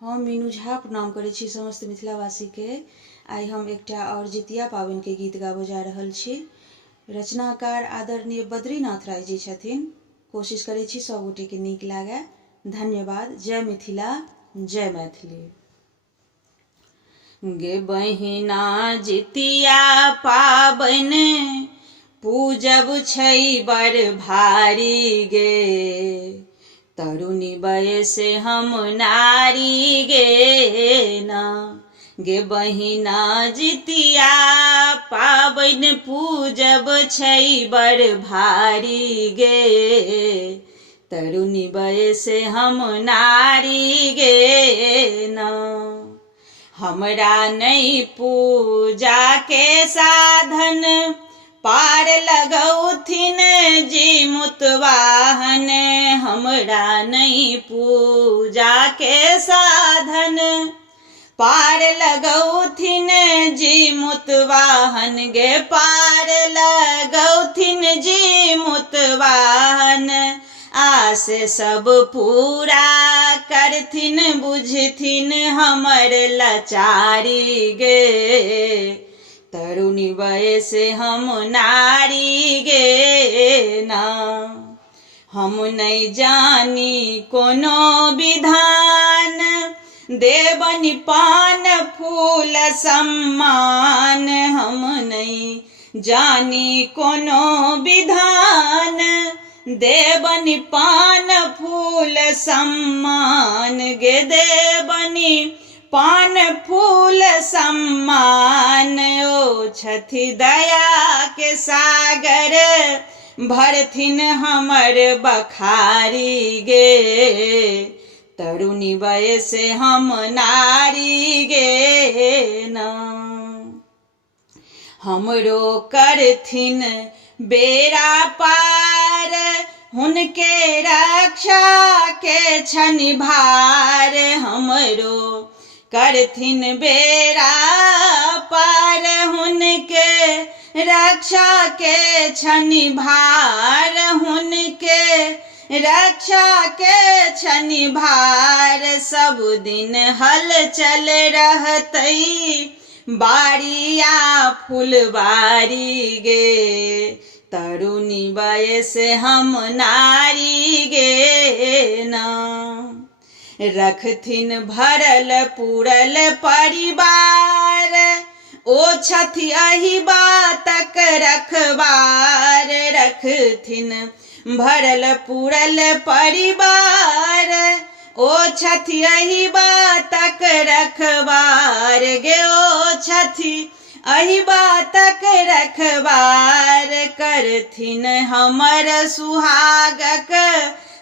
हम मीनू झा प्रणाम करै छी समस्त मिथिलावासी के। आई हम एकटा और जितिया पाबनि के गीत गाबऽ जा रहल छी। रचनाकार आदरणीय बद्रीनाथ राय जी छथिन। कोशिश करै छी सब गोटे के नीक लागे। धन्यवाद। जय मिथिला, जय मैथिली। गे बहिना जितिया पाबनि पूजब छै बड़ भारी गे, तरुणी वयस हम नारी गे ना। गे बहिना जितिया पाबनि पूजब छै बड़ भारी गे, तरुणी वयस हम नारी गे ना। हमरा नहीं पूजा के साधन, पार लगौथिन जी मुतवाहन। हमरा नहीं पूजा के साधन, पार लगौथिन जी मुतवाहन गे, पार लगौथिन जी मुतवाहन। आस सब पूरा करथिन, बुझथिन हमर लाचारी गे, तरुणी वयस हम नारी गे ना। हम नहीं जानी कोनो विधान, देबनि पान फूल सम्मान। हम नहीं जानी कोनो विधान, देबनि पान फूल सम्मान गे, देबनि पान फूल सम्मान। ओ छथि दया के सागर, भरथिन हमर बखारी गे, तरुणी वयस हम नारी गे ना। हमरो करथिन बेड़ा पार, हुनके रक्षा के छनि भार। हमरो करथिन बेड़ा पार, हुनके रक्षा के छनि भार। हुनके रक्षा के छनि भार। सब दिन हलचल रहतै बारिया फुलवारी गे, तरुणी वयस हम नारी गे ना। रखथिन भरल पूरल परिवार, ओ छथि एहि बातक रखवार। रखथिन भरल पूरल परिवार, ओ छथि एहि बातक रखवार गे, ओ छथि एहि बातक रखवार। करथिन हमर सुहागक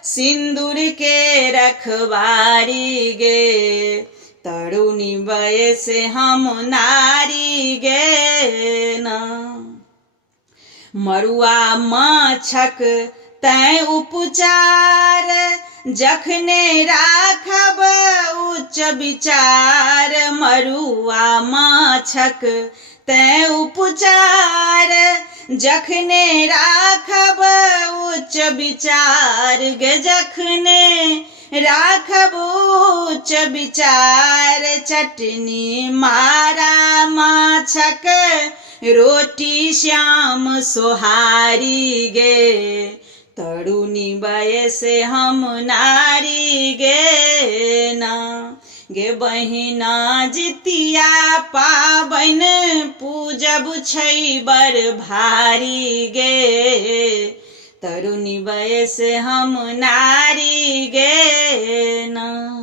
सिंदूर के रखवारी गे, तरुणी वयस हम नारी गे ना। मरुआ माछक तैं उपचार, जखने राखब उच्च विचार। मरुआ माछक तैं उपचार, जखने राखब उच्च विचार गे, जखने राखब उच्च विचार। चटनी मारा माछक रोटी श्याम सोहारी गे, तरुणी वयस हम नारी गे ना। गे बहिना जितिया पाबनि पूजब छै बड़ भारी गे, तरुणी वयस हम नारी गे ना।